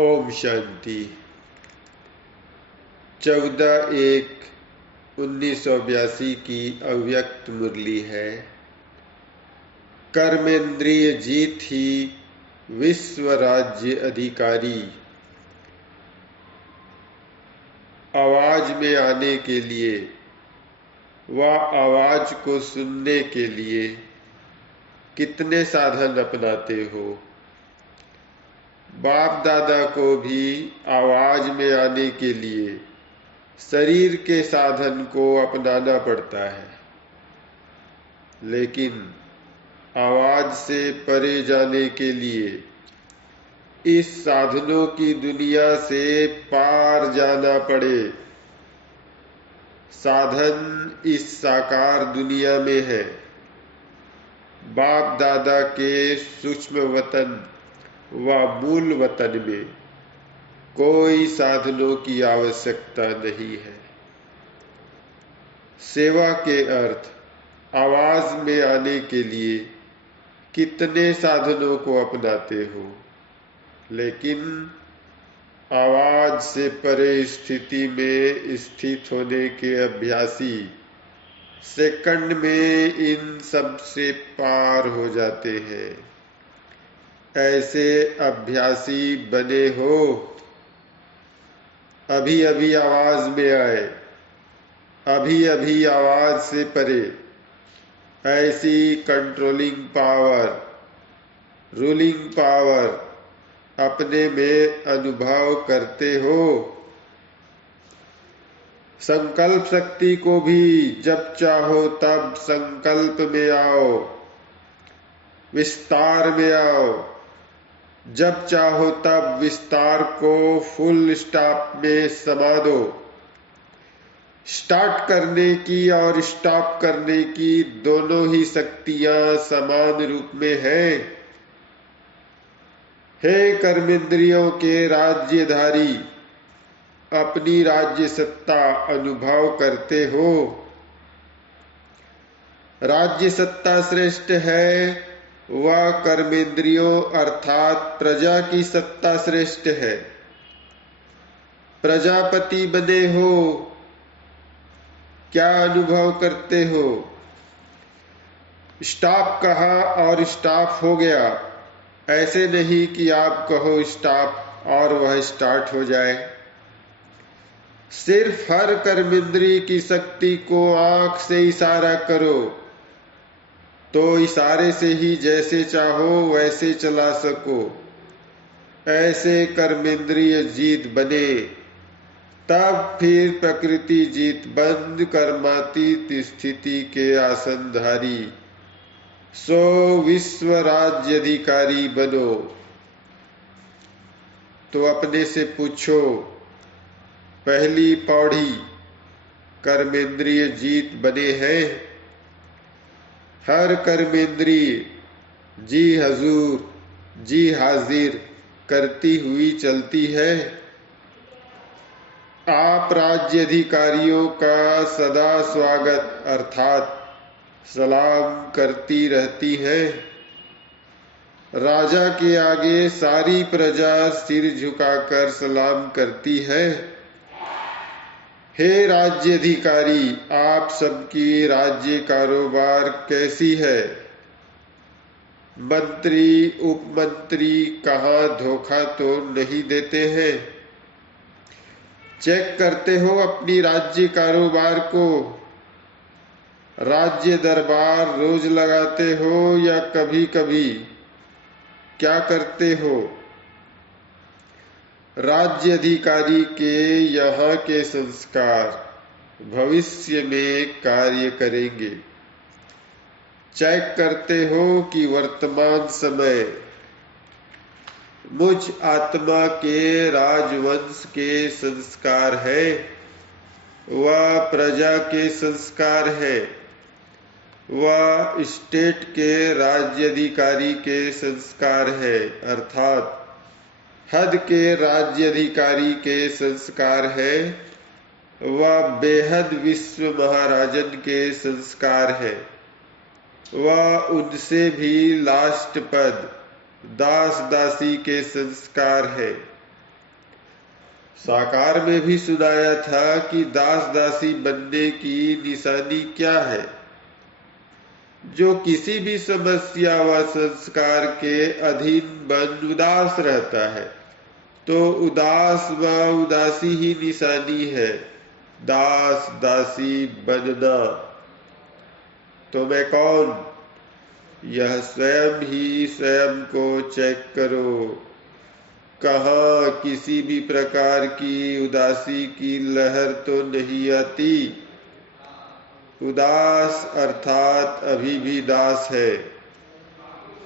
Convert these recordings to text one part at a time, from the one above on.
ओम शांति। 14/1/1982 की अव्यक्त मुरली है। कर्मेंद्रिय जीत ही विश्व राज्य अधिकारी। आवाज में आने के लिए व आवाज को सुनने के लिए कितने साधन अपनाते हो। बाप दादा को भी आवाज में आने के लिए शरीर के साधन को अपनाना पड़ता है, लेकिन आवाज से परे जाने के लिए इस साधनों की दुनिया से पार जाना पड़े। साधन इस साकार दुनिया में है। बाप दादा के सूक्ष्म वतन व मूल वतन में कोई साधनों की आवश्यकता नहीं है। सेवा के अर्थ आवाज में आने के लिए कितने साधनों को अपनाते हो, लेकिन आवाज से परे स्थिति में स्थित होने के अभ्यासी सेकंड में इन सब से पार हो जाते हैं। ऐसे अभ्यासी बने हो। अभी अभी आवाज में आए, अभी अभी आवाज से परे। ऐसी कंट्रोलिंग पावर, रूलिंग पावर अपने में अनुभव करते हो। संकल्प शक्ति को भी जब चाहो तब संकल्प में आओ, विस्तार में आओ। जब चाहो तब विस्तार को फुल स्टॉप में समा दो। स्टार्ट करने की और स्टॉप करने की दोनों ही शक्तियां समान रूप में हैं। हे कर्मेंद्रियों के राज्यधारी, अपनी राज्य सत्ता अनुभव करते हो। राज्य सत्ता श्रेष्ठ है, वह कर्मेंद्रियों अर्थात प्रजा की सत्ता श्रेष्ठ है। प्रजापति बने हो, क्या अनुभव करते हो। स्टॉप कहा और स्टॉप हो गया। ऐसे नहीं कि आप कहो स्टॉप और वह स्टार्ट हो जाए। सिर्फ हर कर्मेंद्रिय की शक्ति को आंख से इशारा करो, तो इशारे से ही जैसे चाहो वैसे चला सको। ऐसे कर्मेंद्रिय जीत बने, तब फिर प्रकृति जीत बंद कर्मातीत स्थिति के आसनधारी सो विश्व राज्य अधिकारी बनो। तो अपने से पूछो, पहली पौड़ी कर्मेंद्रिय जीत बने हैं। हर कर्मेंद्रिय जी हजूर, जी हाजिर करती हुई चलती है। आप राज्य अधिकारियों का सदा स्वागत अर्थात सलाम करती रहती है। राजा के आगे सारी प्रजा सिर झुकाकर सलाम करती है। हे राज्य अधिकारी, आप सबकी राज्य कारोबार कैसी है। मंत्री उपमंत्री कहाँ धोखा तो नहीं देते हैं। चेक करते हो अपनी राज्य कारोबार को। राज्य दरबार रोज लगाते हो या कभी कभी, क्या करते हो। राज्य अधिकारी के यहाँ के संस्कार भविष्य में कार्य करेंगे। चेक करते हो कि वर्तमान समय मुझ आत्मा के राजवंश के संस्कार है, वह प्रजा के संस्कार है, वह स्टेट के राज्य अधिकारी के संस्कार है, अर्थात हद के राज्य अधिकारी के संस्कार है। वह बेहद विश्व महाराजन के संस्कार है। वह उनसे भी लास्ट पद दास दासी के संस्कार है। साकार में भी सुनाया था कि दास दासी बनने की निशानी क्या है। जो किसी भी समस्या व संस्कार के अधीन बन उदास रहता है, तो उदास व उदासी ही निशानी है। दास दासी बनना। तो मैं कौन? यह स्वयं ही स्वयं को चेक करो। कहाँ किसी भी प्रकार की उदासी की लहर तो नहीं आती। उदास अर्थात अभी भी दास है।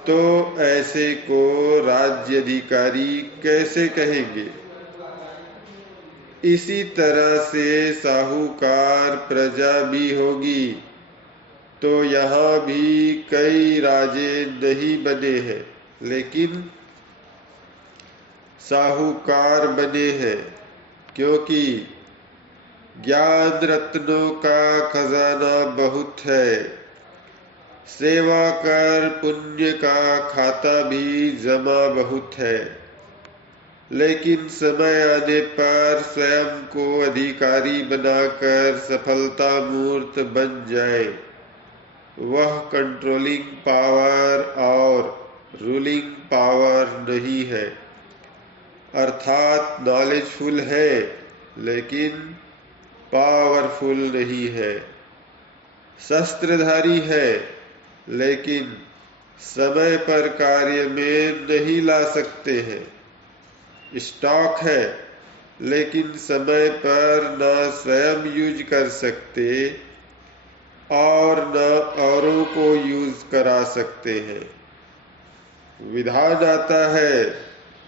तो ऐसे को राज्य अधिकारी कैसे कहेंगे? इसी तरह से साहूकार प्रजा भी होगी। तो यहाँ भी कई राजे नहीं बने हैं, लेकिन साहूकार बने हैं, क्योंकि ज्ञान रत्नों का खजाना बहुत है। सेवा कर पुण्य का खाता भी जमा बहुत है, लेकिन समय आने पर स्वयं को अधिकारी बनाकर सफलता मूर्त बन जाए, वह कंट्रोलिंग पावर और रूलिंग पावर नहीं है। अर्थात नॉलेजफुल है, लेकिन पावरफुल नहीं है। शस्त्रधारी है, लेकिन समय पर कार्य में नहीं ला सकते हैं। स्टॉक है, लेकिन समय पर न स्वयं यूज कर सकते और न औरों को यूज करा सकते हैं। विधान आता है,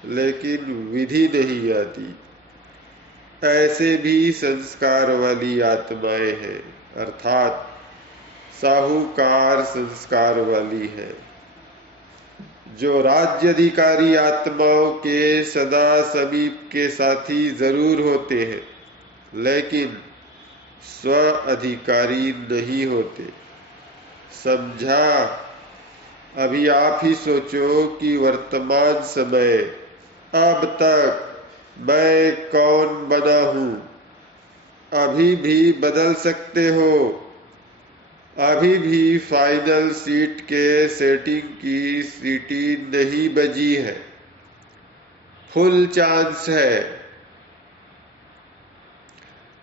लेकिन विधि नहीं आती। ऐसे भी संस्कार वाली आत्माएं हैं, अर्थात साहूकार संस्कार वाली है। जो राज्य अधिकारी आत्माओं के सदा समीप के साथी जरूर होते हैं, लेकिन स्व अधिकारी नहीं होते। समझा? अभी आप ही सोचो कि वर्तमान समय अब तक मैं कौन बना हूं। अभी भी बदल सकते हो। अभी भी फाइनल सीट के सेटिंग की सीटी नहीं बजी है। फुल चांस है।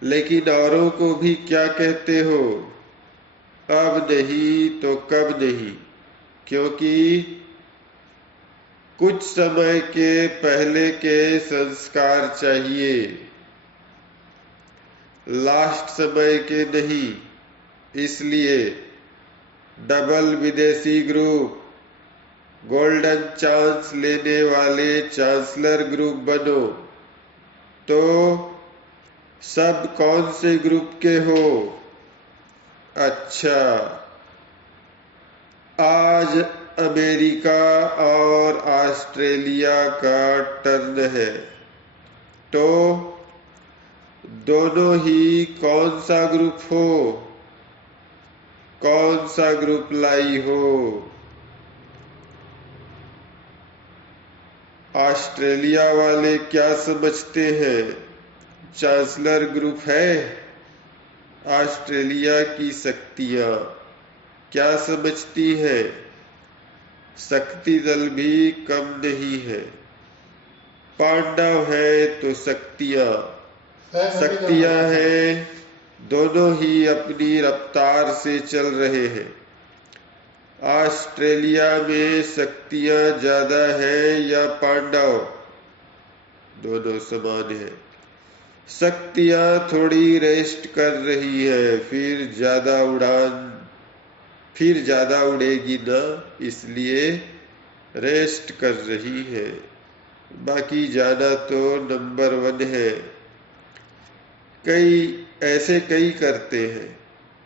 लेकिन औरों को भी क्या कहते हो? अब नहीं तो कब नहीं, क्योंकि कुछ समय के पहले के संस्कार चाहिए, लास्ट समय के नहीं। इसलिए डबल विदेशी ग्रुप, गोल्डन चांस लेने वाले चांसलर ग्रुप बनो। तो सब कौन से ग्रुप के हो? अच्छा, आज अमेरिका और ऑस्ट्रेलिया का टर्न है, तो दोनों ही कौन सा ग्रुप हो? कौन सा ग्रुप लाई हो? ऑस्ट्रेलिया वाले क्या समझते हैं? चांसलर ग्रुप है। ऑस्ट्रेलिया की शक्तियां क्या समझती है? शक्ति दल भी कम नहीं है। पांडव है तो शक्तियां हैं। दोनों ही अपनी रफ्तार से चल रहे हैं। ऑस्ट्रेलिया में शक्तियां ज्यादा है या पांडव? दोनों समान है। शक्तियां थोड़ी रेस्ट कर रही है, फिर ज्यादा उड़ेगी ना, इसलिए रेस्ट कर रही है। बाकी जाना तो नंबर 1 है। कई करते हैं,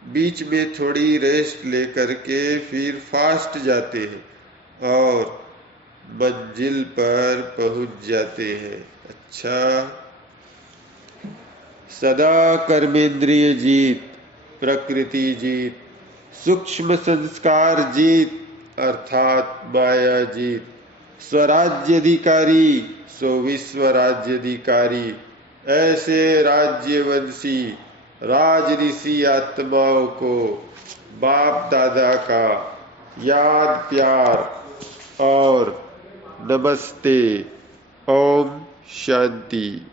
बीच में थोड़ी रेस्ट लेकर के फिर फास्ट जाते हैं और मंजिल पर पहुंच जाते हैं। अच्छा, सदा कर्मेंद्रिय जीत, प्रकृति जीत, सूक्ष्म संस्कार जीत अर्थात माया जीत, स्वराज्य अधिकारी सो विश्व राज्य अधिकारी, ऐसे राज्यवंशी राज ऋषि आत्माओं को बाप दादा का याद प्यार और नमस्ते। ओम शांति।